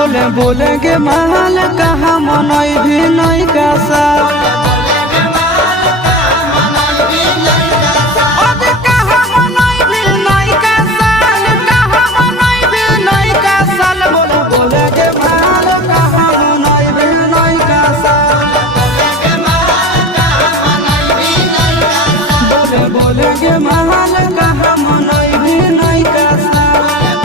बोले बोले के महल कहाँ मनई भी नहीं का साल बोले के महल कहाँ मनई भी नहीं का साल